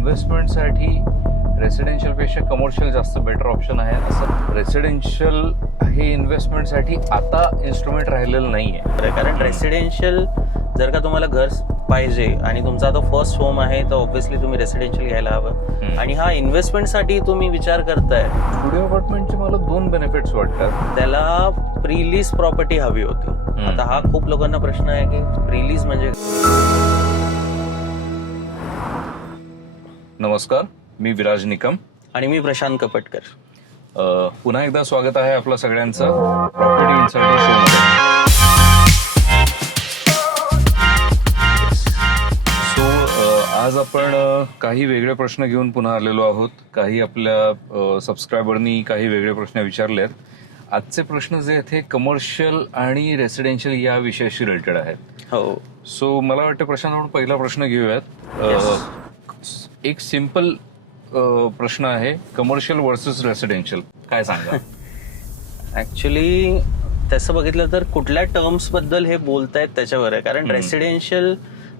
इन्व्हेस्टमेंटसाठी रेसिडेन्शियलपेक्षा commercial जास्त better option आहे. असं रेसिडेन्शियल हे इन्व्हेस्टमेंटसाठी आता इन्स्ट्रुमेंट राहिलेलं नाही आहे. कारण रेसिडेन्शियल जर का तुम्हाला घर पाहिजे आणि तुमचा आता फर्स्ट होम आहे तर ऑब्व्हियसली तुम्ही रेसिडेन्शियल घ्यायला हवं. आणि हा इन्व्हेस्टमेंटसाठी तुम्ही विचार करताय, स्टुडिओ अपार्टमेंटचे मला 2 बेनिफिट्स वाटतात. त्याला प्रीलीज प्रॉपर्टी हवी होती. आता हा खूप लोकांना प्रश्न आहे की प्रीलीज म्हणजे. नमस्कार, मी विराज निकम आणि मी प्रशांत कपटकर. पुन्हा एकदा स्वागत आहे आपलं सगळ्यांचं प्रॉपर्टी इन्साइडर शोमध्ये. आज आपण काही वेगळे प्रश्न घेऊन पुन्हा आलेलो आहोत. काही आपल्या सबस्क्रायबरनी काही वेगळे प्रश्न विचारले आहेत. आजचे प्रश्न जे आहेत हे कमर्शियल आणि रेसिडेन्शियल या विषयाशी रिलेटेड आहेत. हो. सो मला वाटतं प्रशांत, आपण पहिला प्रश्न घेऊयात. एक सिंपल प्रश्न आहे, कमर्शियल वर्सेस रेसिडेन्शियल, काय सांगा? ऍक्च्युली तसं बघितलं तर कुठल्या टर्म्स बद्दल हे बोलतायत त्याच्यावर आहे. कारण रेसिडेन्शियल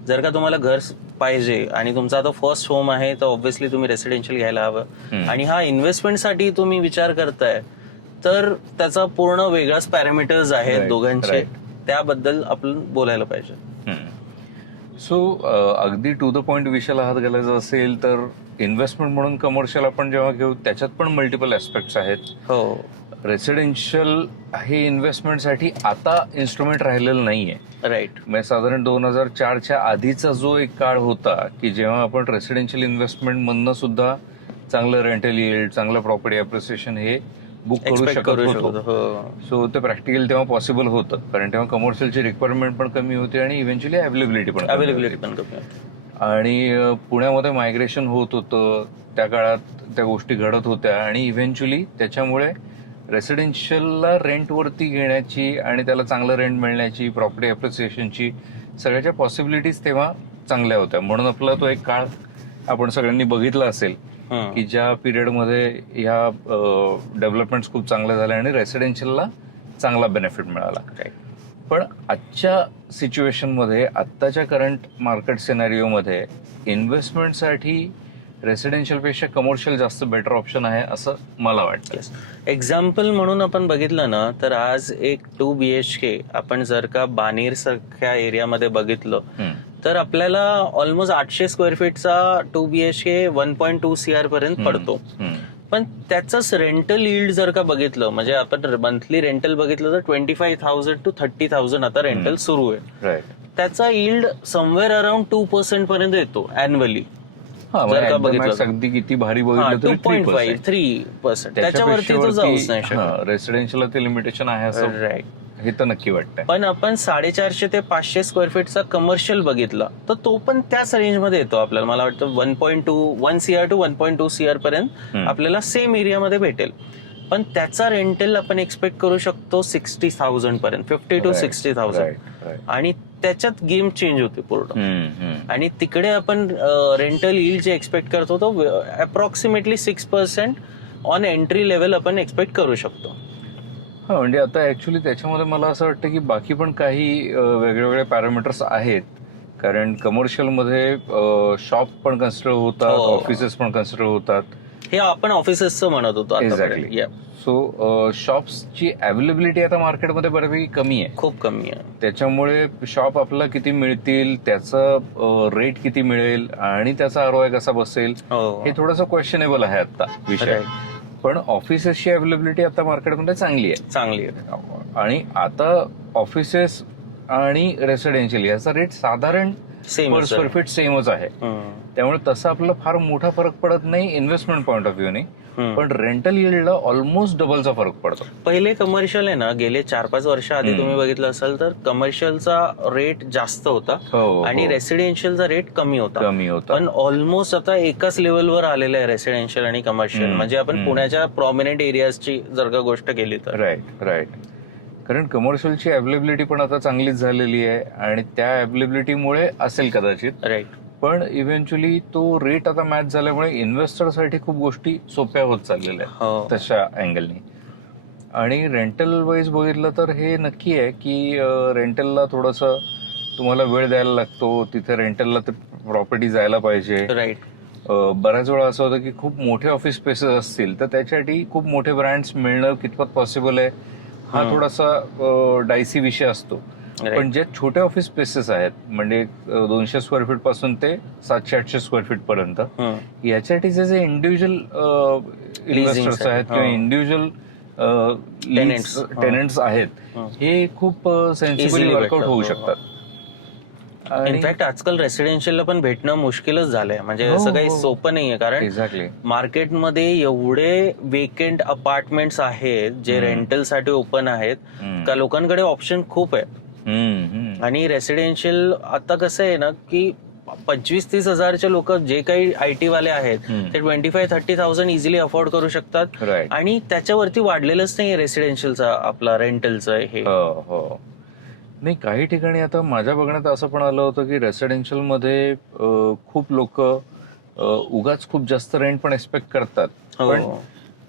जर का तुम्हाला घर पाहिजे आणि तुमचा आता फर्स्ट होम आहे तर ऑब्व्हियसली तुम्ही रेसिडेन्शियल घ्यायला हवं. आणि हा इन्व्हेस्टमेंटसाठी तुम्ही विचार करताय तर त्याचा पूर्ण वेगळाच पॅरामीटर्स आहेत दोघांचे, त्याबद्दल आपण बोलायला पाहिजे. सो अगदी टू द पॉइंट विषयाला हात घालायचा असेल तर इन्व्हेस्टमेंट म्हणून कमर्शियल आपण जेव्हा घेऊ त्याच्यात पण मल्टिपल ऍस्पेक्ट्स आहेत. हो. रेसिडेन्शियल हे इन्व्हेस्टमेंटसाठी आता इन्स्ट्रुमेंट राहिलेलं नाहीये. राईट. म्हणजे साधारण 2004च्या आधीचा जो एक काळ होता की जेव्हा आपण रेसिडेन्शियल इन्व्हेस्टमेंट मधनं सुद्धा चांगलं रेंटल यील्ड, चांगलं प्रॉपर्टी अप्रिसिएशन हे बुक करू शकत होतो. सो ते प्रॅक्टिकल तेव्हा पॉसिबल होतं, कारण तेव्हा कमर्शियलची रिक्वायरमेंट पण कमी होती आणि इव्हेंच्युअली अवेलेबिलिटी पण कमी. आणि पुण्यामध्ये मायग्रेशन होत होतं त्या काळात, त्या गोष्टी घडत होत्या आणि इव्हेंच्युअली त्याच्यामुळे रेसिडेन्शियलला रेंटवरती घेण्याची आणि त्याला चांगलं रेंट मिळण्याची, प्रॉपर्टी अप्रिसिएशनची सगळ्याच्या पॉसिबिलिटीज तेव्हा चांगल्या होत्या. म्हणून आपला तो एक काळ आपण सगळ्यांनी बघितला असेल की ज्या पिरियडमध्ये ह्या डेव्हलपमेंट खूप चांगल्या झाल्या आणि रेसिडेन्शियलला चांगला बेनिफिट मिळाला. पण आजच्या सिच्युएशनमध्ये, आत्ताच्या करंट मार्केट सिनारिओमध्ये इन्व्हेस्टमेंटसाठी रेसिडेन्शियलपेक्षा कमर्शियल जास्त बेटर ऑप्शन आहे असं मला वाटतं. एक्झाम्पल म्हणून आपण बघितलं ना तर आज एक 2 BHK आपण जर का बानेर सारख्या एरियामध्ये बघितलं तर आपल्याला ऑलमोस्ट 800 स्क्वेअर फीटचा 2 BHK 1.2 CR पर्यंत पडतो. पण त्याचंच रेंटल यील्ड जर का बघितलं, म्हणजे आपण मंथली रेंटल बघितलं तर 25,000 to 30,000 आता रेंटल सुरू आहे. त्याचा यील्ड समवेअर अराउंड 2% पर्यंत येतो ऍन्युअली. अगदी किती भारी बघितलं 2.5-3%, त्याच्यावरती तो जाऊच नाही शकत. रेसिडेन्शियलला ते लिमिटेशन आहे असं हे तर नक्की वाटतं. पण आपण 450 ते 500 स्क्वेअर फीटचा कमर्शियल बघितला तर तो पण त्याच रेंजमध्ये येतो आपल्याला. मला वाटतं 1 CR to 1.2 CR पर्यंत आपल्याला सेम एरियामध्ये भेटेल. पण त्याचा रेंटल आपण एक्सपेक्ट करू शकतो 60,000 पर्यंत, 50 to 60,000. आणि त्याच्यात गेम चेंज होते पूर्ण. आणि तिकडे आपण रेंटल यील्ड जे एक्सपेक्ट करतो तो अप्रॉक्सिमेटली 6% ऑन एंट्री लेवल आपण एक्सपेक्ट करू शकतो. हा, म्हणजे आता ऍक्च्युली त्याच्यामध्ये मला असं वाटतं की बाकी पण काही वेगवेगळे पॅरामीटर्स आहेत. कारण कमर्शियलमध्ये शॉप पण कन्सिडर होतात, ऑफिसेस पण कन्सिडर होतात. हे आपण ऑफिसेसचं म्हणत होतो. एक्झॅक्टली. सो शॉप्सची अवेलेबिलिटी आता मार्केटमध्ये बऱ्यापैकी कमी आहे, खूप कमी आहे. त्याच्यामुळे शॉप आपल्याला किती मिळतील, त्याचं रेट किती मिळेल आणि त्याचा ROI कसा बसेल हे थोडंसं क्वेश्चनेबल आहे आता विषय. पण ऑफिसेसची अवेलेबिलिटी आता मार्केटमध्ये चांगली आहे. आणि आता ऑफिसेस आणि रेसिडेन्शियल याचा रेट साधारण पर स्क्वेअर फीट सेमच आहे. त्यामुळे तसा आपल्याला फार मोठा फरक पडत नाही इन्व्हेस्टमेंट पॉईंट ऑफ व्ह्यूने. पण रेंटल यील्डला ऑलमोस्ट डबलचा फरक पडतो. पहिले कमर्शियल आहे ना, गेले 4-5 वर्ष आधी तुम्ही बघितलं असेल तर कमर्शियलचा रेट जास्त होता आणि रेसिडेन्शियलचा रेट कमी होता. पण ऑलमोस्ट आता एकाच लेवलवर आलेलं आहे रेसिडेन्शियल आणि कमर्शियल. म्हणजे आपण पुण्याच्या प्रॉमिनंट एरियाजची जर का गोष्ट केली तर. राईट. कारण कमर्शियलची अवेलेबिलिटी पण आता चांगलीच झालेली आहे आणि त्या अवेलेबिलिटीमुळे असेल कदाचित. राईट. पण इव्हेंच्युअली तो रेट आता मॅच झाल्यामुळे इन्व्हेस्टरसाठी खूप गोष्टी सोप्या होत चाललेल्या आहेत तशा अँगलनी. आणि रेंटल वाईज बघितलं तर हे नक्की आहे की रेंटलला थोडंसं तुम्हाला वेळ द्यायला लागतो, तिथे रेंटलला प्रॉपर्टी जायला पाहिजे. राईट. बऱ्याच वेळा असं होतं की खूप मोठे ऑफिस स्पेसेस असतील तर त्याच्यासाठी खूप मोठे ब्रँड्स मिळणं कितपत पॉसिबल आहे हा थोडासा डायसी विषय असतो. पण जे छोटे ऑफिस स्पेसेस आहेत म्हणजे 200 स्क्वेअर फीट पासून ते 700-800 स्क्वेअर फीट पर्यंत याच्यासाठी जे इंडिव्हिज्युअल इन्व्हेस्टर्स आहेत किंवा इंडिव्हिज्युअल टेनंट्स आहेत हे खूप सेन्सिबली वर्कआउट होऊ शकतात. इनफॅक्ट आजकाल रेसिडेन्शियलला पण भेटणं मुश्किलच झालंय, म्हणजे असं काही सोपं नाहीये, कारण एक्झॅक्टली मार्केटमध्ये एवढे वेकेंट अपार्टमेंट्स आहेत जे रेंटल साठी ओपन आहेत का लोकांकडे ऑप्शन खूप आहे. आणि रेसिडेन्शियल आता कसं आहे ना की 25-30 हजारचे लोक जे काही IT वाले आहेत ते 25-30,000 इझिली अफोर्ड करू शकतात. राईट. आणि त्याच्यावरती वाढलेलंच नाही रेसिडेन्शियलचा आपला रेंटलचं हे. हो नाही काही ठिकाणी आता माझ्या बघण्यात असं पण आलं होतं की रेसिडेन्शियल मध्ये खूप लोक उगाच खूप जास्त रेंट पण एक्सपेक्ट करतात. पण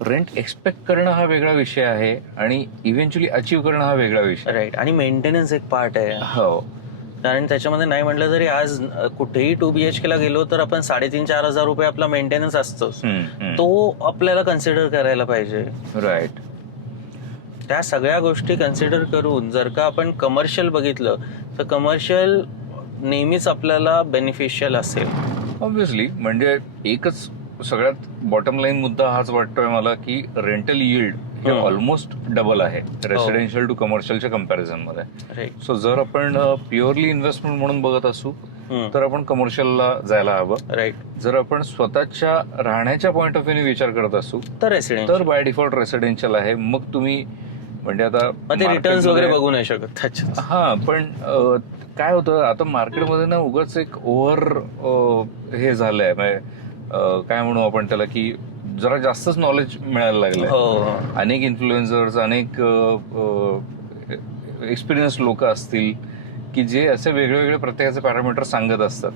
रेंट एक्सपेक्ट करणं हा वेगळा विषय आहे आणि इव्हेंच्युअली अचीव्ह करणं हा वेगळा विषय. राईट. आणि मेंटेनन्स एक पार्ट आहे. हो कारण त्याच्यामध्ये नाही म्हटलं तरी आज कुठेही 2 BHK ला गेलो तर आपण 3,500-4,000 हजार रुपये आपला मेंटेनन्स असतोच, तो आपल्याला कन्सिडर करायला पाहिजे. राईट. त्या सगळ्या गोष्टी कन्सिडर करून जर का आपण कमर्शियल बघितलं तर कमर्शियल नेहमीच आपल्याला बेनिफिशियल असेल. ऑब्व्हियसली म्हणजे एकच सगळ्यात बॉटम लाईन मुद्दा हाच वाटतोय मला की रेंटल यील्ड हे ऑलमोस्ट डबल आहे रेसिडेन्शियल टू कमर्शियलच्या कम्पॅरिझन मध्ये. सो जर आपण प्युअरली इन्व्हेस्टमेंट म्हणून बघत असू तर आपण कमर्शियलला जायला हवं. राईट. जर आपण स्वतःच्या राहण्याच्या पॉईंट ऑफ व्ह्यूने विचार करत असू तर बाय डिफॉल्ट रेसिडेन्शियल आहे. मग तुम्ही म्हणजे आता रिटर्न्स वगैरे बघू नाही शकत त्याच्यात. हा पण काय होतं आता मार्केटमध्ये ना उगाच एक ओव्हर हे झालंय काय म्हणू आपण त्याला की जरा जास्तच नॉलेज मिळायला लागलंय. अनेक इन्फ्लुएन्सर्स अनेक एक्सपिरियन्स लोक असतील की जे असे वेगवेगळे प्रत्येकाचे पॅरामीटर सांगत असतात.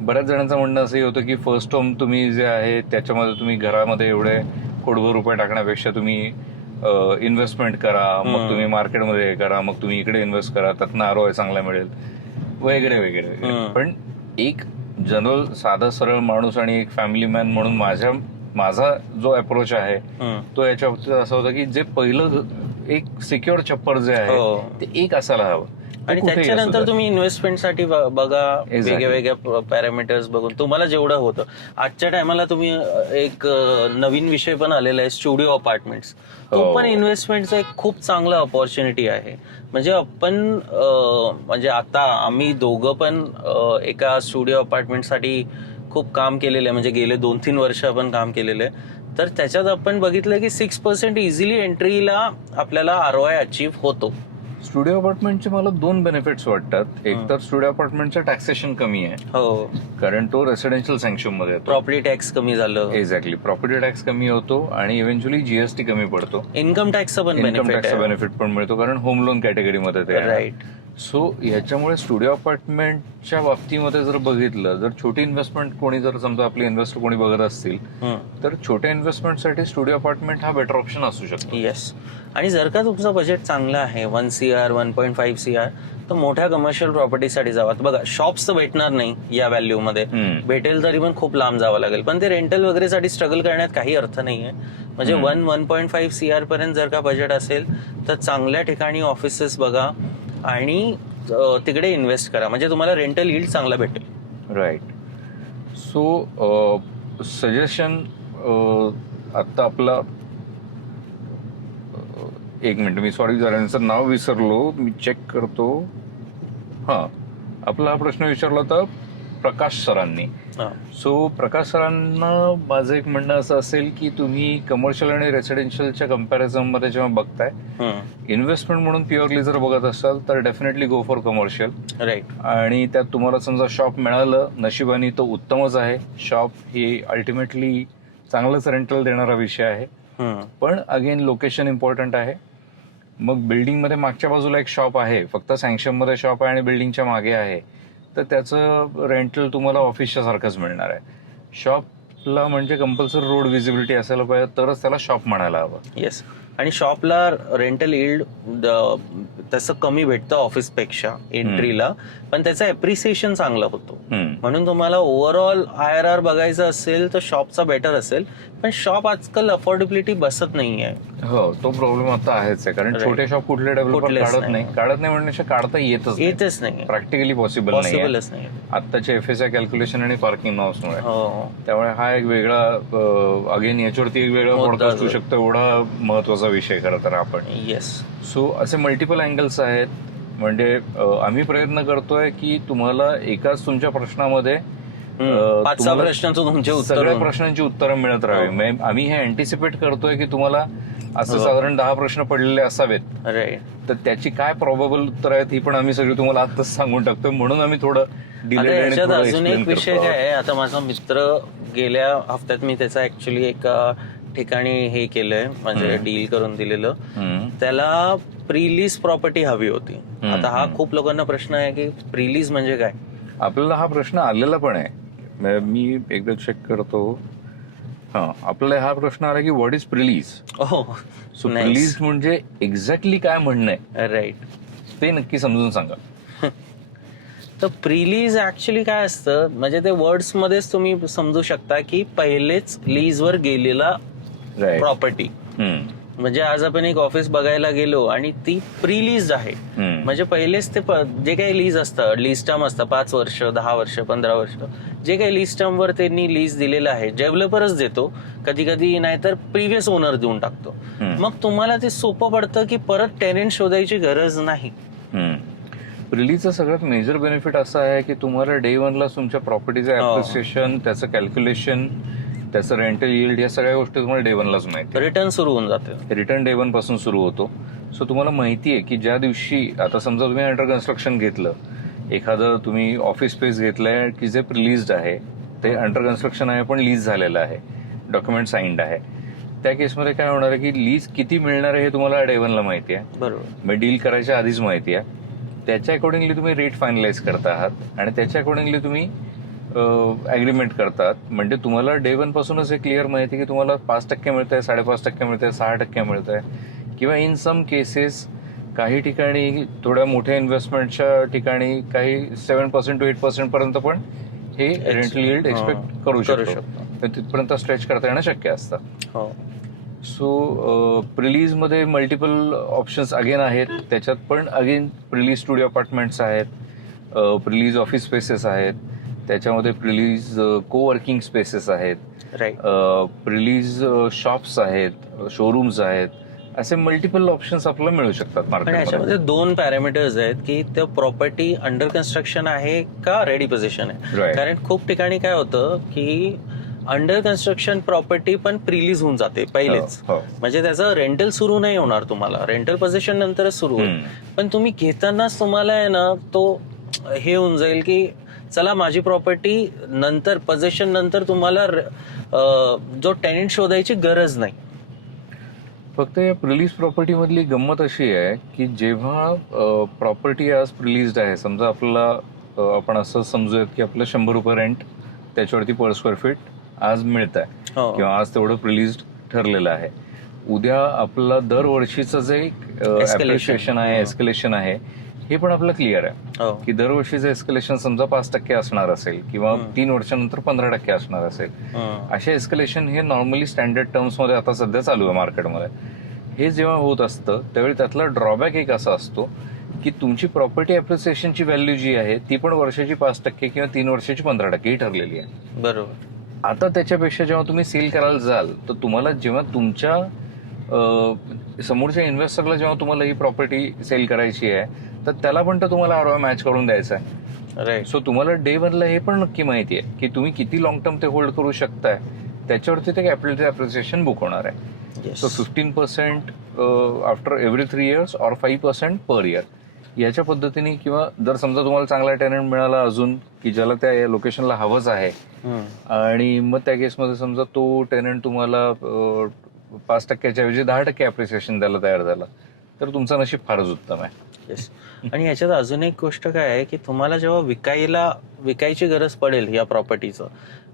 बऱ्याच जणांचं म्हणणं असंही होतं की फर्स्ट होम तुम्ही जे आहे त्याच्यामध्ये तुम्ही घरामध्ये एवढे कोटभर रुपये टाकण्यापेक्षा तुम्ही इन्व्हेस्टमेंट करा, मग तुम्ही मार्केटमध्ये करा, मग तुम्ही इकडे इन्व्हेस्ट करा, त्यातनं ROI चांगला मिळेल वगैरे वगैरे. पण एक जनरल साधा सरळ माणूस आणि एक फॅमिली मॅन म्हणून माझा जो अप्रोच आहे तो याच्या बाबतीत असा होता की जे पहिलं एक सिक्युअर छप्पर जे आहे ते एक असायला हवं. आणि त्याच्यानंतर तुम्ही इन्व्हेस्टमेंटसाठी बघा वेगळ्या वेगळ्या पॅरामीटर्स बघून तुम्हाला जेवढं होतं. आजच्या टायमाला तुम्ही एक नवीन विषय पण आलेला आहे स्टुडिओ अपार्टमेंट्स. तो पण इन्व्हेस्टमेंटचा एक खूप चांगला ऑपॉर्च्युनिटी आहे. म्हणजे आपण म्हणजे आता आम्ही दोघं पण एका स्टुडिओ अपार्टमेंटसाठी खूप काम केलेलं आहे, म्हणजे गेले 2-3 वर्ष आपण काम केलेलं आहे. तर त्याच्यात आपण बघितलं की 6% इझिली एंट्रीला आपल्याला ROI अचीव्ह होतो. स्टुडिओ अपार्टमेंटचे मला 2 बेनिफिट्स वाटतात. एक तर स्टुडिओ अपार्टमेंटचं टॅक्सेशन कमी आहे. हो. कारण तो रेसिडेन्शियल सँक्शन मध्ये येतो. प्रॉपर्टी टॅक्स कमी झालं. एक्झॅक्टली. प्रॉपर्टी टॅक्स कमी होतो आणि इव्हेंच्युअली GST कमी पडतो. इन्कम टॅक्सचा पण बेनिफिट पण मिळतो कारण होम लोन कॅटेगरीमध्ये ते आहे. राईट. सो ह्याच्यामुळे स्टुडिओ अपार्टमेंटच्या बाबतीमध्ये जर बघितलं जर छोटी इन्व्हेस्टमेंट कोणी जर समजा आपले इन्व्हेस्टर कोणी बघत असतील तर छोट्या इन्व्हेस्टमेंटसाठी स्टुडिओ अपार्टमेंट हा बेटर ऑप्शन असू शकतो. येस. आणि जर का तुमचं बजेट चांगलं आहे 1 CR 1.5 CR तर मोठ्या कमर्शियल प्रॉपर्टीसाठी जावा. बघा शॉप्स तर भेटणार नाही या व्हॅल्यू मध्ये, भेटेल तरी पण खूप लांब जावं लागेल. पण ते रेंटल वगैरे साठी स्ट्रगल करण्यात काही अर्थ नाहीये. म्हणजे 1.5 CR पर्यंत जर का बजेट असेल तर चांगल्या ठिकाणी ऑफिसेस बघा आणि तिकडे इन्व्हेस्ट करा, म्हणजे तुम्हाला रेंटल यील्ड चांगला भेटेल. राईट. सो सजेशन आता आपला एक मिनिट मी सॉरी जरांचं नाव विसरलो, मी चेक करतो. आपला हा प्रश्न विचारला होता प्रकाश सरांनी. सो प्रकाश सरांना माझं एक म्हणणं असं असेल की तुम्ही कमर्शियल आणि रेसिडेन्शियलच्या कम्पॅरिझन मध्ये जेव्हा बघताय इन्व्हेस्टमेंट म्हणून प्युअरली जर बघत असाल तर definitely go for commercial. Right. आणि त्यात तुम्हाला समजा शॉप मिळालं नशिबाने तर उत्तमच आहे. शॉप ही अल्टिमेटली चांगलंच रेंटल देणारा विषय आहे. पण अगेन लोकेशन इम्पॉर्टंट आहे. मग बिल्डिंग मध्ये मागच्या बाजूला एक शॉप आहे, फक्त सँक्शन मध्ये शॉप आहे आणि बिल्डिंगच्या मागे आहे, तर त्याचं रेंटल तुम्हाला ऑफिसच्या सारखंच मिळणार आहे. शॉपला म्हणजे कंपल्सरी रोड व्हिजिबिलिटी असायला पाहिजे तरच त्याला शॉप म्हणायला हवं. येस. आणि शॉपला रेंटल यील्ड तसं कमी भेटतं ऑफिसपेक्षा एंट्रीला, पण त्याचं एप्रिसिएशन चांगलं होतो. म्हणून तुम्हाला ओव्हरऑल IRR बघायचं असेल तर शॉपचा बेटर असेल, पण शॉप आजकाल अफोर्डेबिलिटी बसत नाहीये. हो, तो प्रॉब्लेम आता आहेच आहे, कारण Right. छोटे शॉप कुठले डेव्हलपर कुठलेच काढत नाही म्हणण्यापेक्षा काढता येतच नाही, प्रॅक्टिकली पॉसिबल नाही पॉसिबलच नाही. आत्ताच्या FSI कॅल्क्युलेशन आणि पार्किंग नॉर्म्समुळे. हो, त्यामुळे हा एक वेगळा अगेन याच्यावरती एक वेगळा मुद्दा पॉडकास्ट होऊ आहे. शकतो, एवढा महत्वाचा विषय खरं तर आपण. येस. सो असे मल्टिपल अँगल्स आहेत. म्हणजे आम्ही प्रयत्न करतोय की तुम्हाला एकाच तुमच्या प्रश्नामध्ये 5-6 प्रश्नांचं तुमचे उत्तर सगळ्या प्रश्नांची उत्तरं मिळत राहावी. आम्ही हे अँटिसिपेट करतोय की तुम्हाला असं साधारण 10 प्रश्न पडलेले असावेत, राईट. तर त्याची काय प्रॉबेबल उत्तर आहेत ही पण आम्ही सगळी तुम्हाला आत्ताच सांगून टाकतोय. म्हणून आम्ही थोडं डिले याच्यात अजून एक विषय काय आहे, आता माझा मित्र गेल्या हफ्त्यात मी त्याचा ऍक्च्युली एका ठिकाणी हे केलंय, म्हणजे डील करून दिलेलं. त्याला प्रीलीज प्रॉपर्टी हवी होती. आता हा खूप लोकांना प्रश्न आहे की प्रीलीज म्हणजे काय. आपल्याला हा प्रश्न आलेला पण आहे, मी एकदा चेक करतो. आपल्याला हा प्रश्न आला की व्हॉट इज प्रिलीज. सो प्रिलीज म्हणजे एक्झॅक्टली काय म्हणणं आहे, राईट, ते नक्की समजून सांगा. तर प्रीलीज ऍक्च्युली काय असतं, म्हणजे ते वर्ड्स मध्येच तुम्ही समजू शकता की पहिलेच लीजवर गेलेला प्रॉपर्टी. म्हणजे आज आपण एक ऑफिस बघायला गेलो आणि ती प्रीलीज आहे, म्हणजे पहिलेच ते जे काही लीज असतं, लीज टर्म असतं 5 वर्ष, 10 वर्ष, 15 वर्ष, जे काही लीज टर्म वर त्यांनी लीज दिलेलं आहे, डेव्हलपरच देतो कधी कधी, नाहीतर प्रिव्हियस ओनर देऊन टाकतो. मग तुम्हाला ते सोपं पडतं की परत टेनेंट शोधायची गरज नाही. प्रिलीजचा सगळ्यात मेजर बेनिफिट असा आहे की तुम्हाला डे 1 ला तुमच्या प्रॉपर्टीचं ऍप्रिसिएशन, त्याचं कॅल्क्युलेशन, त्याचं रेंटल यील्ड, या सगळ्या गोष्टी तुम्हाला डे 1 लाच माहिती. रिटर्न सुरू होऊन जाते. रिटर्न डे 1 पासून सुरू होतो. सो तुम्हाला माहिती आहे की ज्या दिवशी, आता समजा तुम्ही अंडर कन्स्ट्रक्शन घेतलं, एखादं तुम्ही ऑफिस स्पेस घेतलंय की जे प्रिलीज्ड आहे, ते अंडर कन्स्ट्रक्शन आहे पण लीज झालेलं आहे, डॉक्युमेंट साइन्ड आहे, त्या केसमध्ये काय होणार आहे की लीज किती मिळणार आहे हे तुम्हाला डे 1 ला माहिती आहे. बरोबर. मग डील करायच्या आधीच माहिती आहे. त्याच्या अकॉर्डिंगली तुम्ही रेट फायनलाइज करता आहात आणि त्याच्या अकॉर्डिंगली तुम्ही अग्रीमेंट करतात. म्हणजे तुम्हाला डे 1 पासूनच हे क्लिअर माहिती की तुम्हाला 5% मिळतंय, 5.5% मिळतंय, 6% मिळतंय, किंवा इन सम केसेस काही ठिकाणी थोड्या मोठ्या इन्व्हेस्टमेंटच्या ठिकाणी काही 7% to 8% पर्यंत पण हे रेंटल यील्ड एक्सपेक्ट करू शकतो. तिथपर्यंत स्ट्रेच करता येणं शक्य असतं. सो प्रिलीज मध्ये मल्टिपल ऑप्शन्स अगेन आहेत. त्याच्यात पण अगेन प्रिलीज स्टुडिओ अपार्टमेंट्स आहेत, प्रिलीज ऑफिस स्पेसेस आहेत, त्याच्यामध्ये प्रिलीज कोवर्किंग स्पेसेस आहेत, प्रिलीज शॉप्स आहेत, शोरूम्स आहेत, असे मल्टिपल ऑप्शन्स आपल्याला मिळू शकतात मार्केटमध्ये. याच्यामध्ये 2 पॅरामीटर्स आहेत की त्या प्रॉपर्टी अंडर कन्स्ट्रक्शन आहे का रेडी पोझिशन आहे. कारण खूप ठिकाणी काय होतं की अंडर कन्स्ट्रक्शन प्रॉपर्टी पण प्रिलीज होऊन जाते पहिलेच, म्हणजे त्याचं रेंटल सुरू नाही होणार तुम्हाला, रेंटल पोझिशन नंतरच सुरू होईल. पण तुम्ही घेतानाच तुम्हाला आहे ना तो हे होऊन जाईल की चला माझी प्रॉपर्टी नंतर पोझिशन नंतर तुम्हाला जो टेनेंट शोधायची गरज नाही. फक्त या प्रिलीज प्रॉपर्टी मधली गंमत अशी आहे की जेव्हा प्रॉपर्टी आज प्रिलीज्ड आहे, समजा आपल्याला आपण असं समजूयात की आपलं 100 रुपये रेंट त्याच्यावरती पर स्क्वेअर फीट आज मिळत आहे किंवा आज तेवढं प्रिलीज्ड ठरलेलं आहे. उद्या आपला दरवर्षीचं जे एप्रिसिएशन आहे, एस्केलेशन आहे, हे पण आपलं क्लिअर आहे की दरवर्षीचं एस्केलेशन समजा 5% असणार असेल किंवा 3 वर्षानंतर 15% असणार असेल. असे एस्केलेशन हे नॉर्मली स्टँडर्ड टर्म्स मध्ये आता सध्या चालू आहे मार्केटमध्ये. हे जेव्हा होत असतं त्यावेळी त्यातला ड्रॉबॅक एक असा असतो की तुमची प्रॉपर्टी एप्रिसिएशनची व्हॅल्यू जी आहे ती पण वर्षाची 5% किंवा 3 वर्षाची 15% ही ठरलेली आहे. बरोबर. आता त्याच्यापेक्षा जेव्हा तुम्ही सेल करायला जाल तर तुम्हाला जेव्हा तुमच्या समोरच्या इन्व्हेस्टरला जेव्हा तुम्हाला ही प्रॉपर्टी सेल करायची आहे तर त्याला पण तर तुम्हाला ROI मॅच करून द्यायचा आहे. सो तुम्हाला डे 1 ला हे पण नक्की माहिती आहे की तुम्ही किती लॉंग टर्म ते होल्ड करू शकताय, त्याच्यावरती ते कॅपिटलचे अप्रिसिएशन बुक होणार आहे. सो 15% आफ्टर एव्हरी 3 years और 5% पर इयर, याच्या पद्धतीने, किंवा जर समजा तुम्हाला चांगला टेनंट मिळाला अजून की ज्याला त्या लोकेशनला हवंच आहे आणि मग त्या केसमध्ये समजा तो टेनंट तुम्हाला 5% ऐवजी 10% अप्रिसिएशन द्यायला तयार झाला तर तुमचं नशीब फारच उत्तम आहे. आणि याच्यात अजून एक गोष्ट काय आहे की तुम्हाला जेव्हा विकायची गरज पडेल या प्रॉपर्टीचं,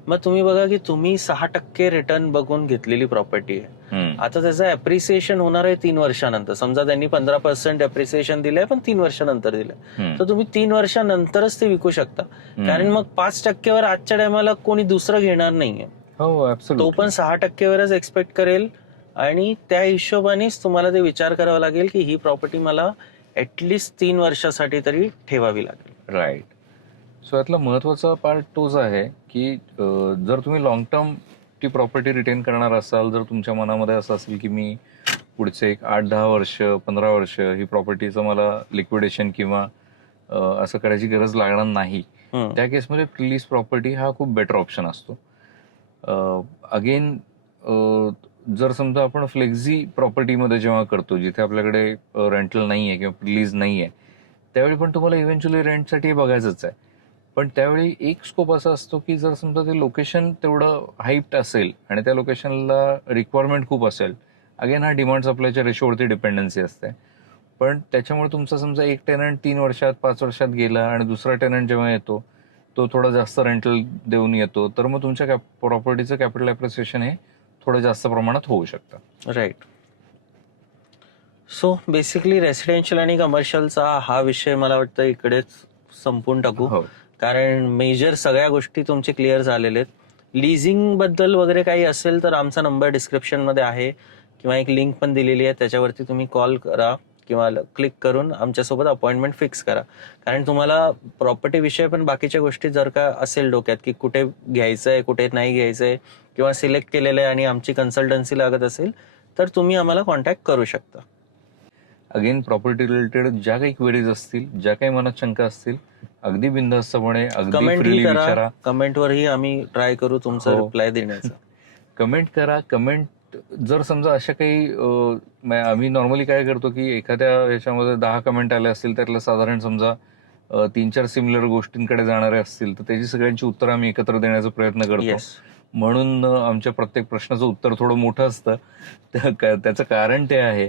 मग तुम्ही बघा की तुम्ही 6% रिटर्न बघून घेतलेली प्रॉपर्टी आहे. आता त्याचं अप्रिसिएशन होणार आहे 3 वर्षानंतर. समजा त्यांनी 15% अप्रिसिएशन दिलंय पण 3 वर्षानंतर दिलंय, तर तुम्ही 3 वर्षानंतरच ते विकू शकता. कारण मग 5%वर आजच्या टायमाला कोणी दुसरं घेणार नाहीये. हो, तो पण 6%वरच एक्सपेक्ट करेल आणि त्या हिशोबानेच तुम्हाला ते विचार करावा लागेल की ही प्रॉपर्टी मला ऍटलिस्ट 3 वर्षासाठी तरी ठेवावी लागेल. राईट. सो यातला महत्वाचा पार्ट तोच आहे की जर तुम्ही लॉंग टर्म ती प्रॉपर्टी रिटेन करणार असाल, जर तुमच्या मनामध्ये असं असेल की मी पुढचे एक 8-10 वर्ष 15 वर्ष ही प्रॉपर्टीचं मला लिक्विडेशन किंवा असं करायची गरज लागणार नाही, त्या केसमध्ये प्रीलीज प्रॉपर्टी हा खूप बेटर ऑप्शन असतो. अगेन जर समजा आपण फ्लेक्झी प्रॉपर्टीमध्ये जेव्हा करतो, जिथे आपल्याकडे रेंटल नाही आहे किंवा प्रीलीज नाही आहे, त्यावेळी पण तुम्हाला इव्हेंच्युअली रेंटसाठी बघायचंच आहे. पण त्यावेळी एक स्कोप असा असतो की जर समजा ते लोकेशन तेवढं हाईप्ड असेल आणि त्या लोकेशनला रिक्वायरमेंट खूप असेल, अगेन हा डिमांड सप्लायच्या रेशोवरती डिपेंडन्सी असते. पण त्याच्यामुळे तुमचा समजा एक टेनंट 3 वर्षात 5 वर्षात गेला आणि दुसरा टेनंट जेव्हा येतो तो थोडा जास्त रेंटल देऊन येतो, तर मग तुमच्या प्रॉपर्टीचं कॅपिटल अप्रिसिएशन हे थोडं जास्त प्रमाणात होऊ शकतं. राईट. सो बेसिकली रेसिडेन्शियल आणि कमर्शियलचा हा विषय मला वाटतं इकडेच संपून टाकू. हो. कारण मेजर सगळ्या गोष्टी तुमचे क्लिअर झालेले आहेत. लिझिंग बद्दल वगैरे काही असेल तर आमचा नंबर डिस्क्रिप्शन मध्ये आहे किंवा एक लिंक पण दिलेली आहे, त्याच्यावरती तुम्ही कॉल करा किंवा क्लिक करून आमच्यासोबत अपॉइंटमेंट फिक्स करा. कारण तुम्हाला प्रॉपर्टी विषय पण बाकीच्या गोष्टी जर का असेल डोक्यात की कुठे घ्यायचंय कुठे नाही घ्यायचंय किंवा सिलेक्ट केलेलं आहे आणि आमची कन्सल्टन्सी लागत असेल तर तुम्ही आम्हाला कॉन्टॅक्ट करू शकता. अगेन प्रॉपर्टी रिलेटेड ज्या काही क्वेरीज असतील, ज्या काही मनात शंका असतील, अगदी बिनधास्तपणे अगदी कमेंटही फ्रीली करा, विचारा. कमेंटवरही आम्ही ट्राय करू तुमचा हो. रिप्लाय देण्याचा. कमेंट करा. कमेंट जर समजा अशा काही आम्ही नॉर्मली काय करतो की एखाद्या याच्यामध्ये 10 कमेंट आले असतील, त्यातलं साधारण समजा 3-4 सिमिलर गोष्टींकडे जाणारे असतील, तर त्याची सगळ्यांची उत्तरं आम्ही एकत्र देण्याचा प्रयत्न करतो. येस. म्हणून आमच्या प्रत्येक प्रश्नाचं उत्तर थोडं मोठं असतं. त्याचं कारण ते आहे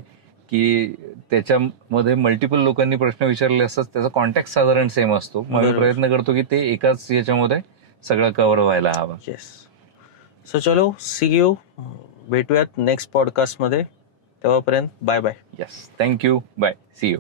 की त्याच्यामध्ये मल्टिपल लोकांनी प्रश्न विचारले असतात, त्याचा कॉन्टॅक्ट साधारण सेम असतो. मग आम्ही बरोबर. प्रयत्न करतो की ते एकाच याच्यामध्ये सगळं कव्हर व्हायला हवं. येस. सो चलो सी यू. भेटूयात नेक्स्ट पॉडकास्ट मध्ये. तेव्हापर्यंत bye bye. Yes, thank you, bye, see you.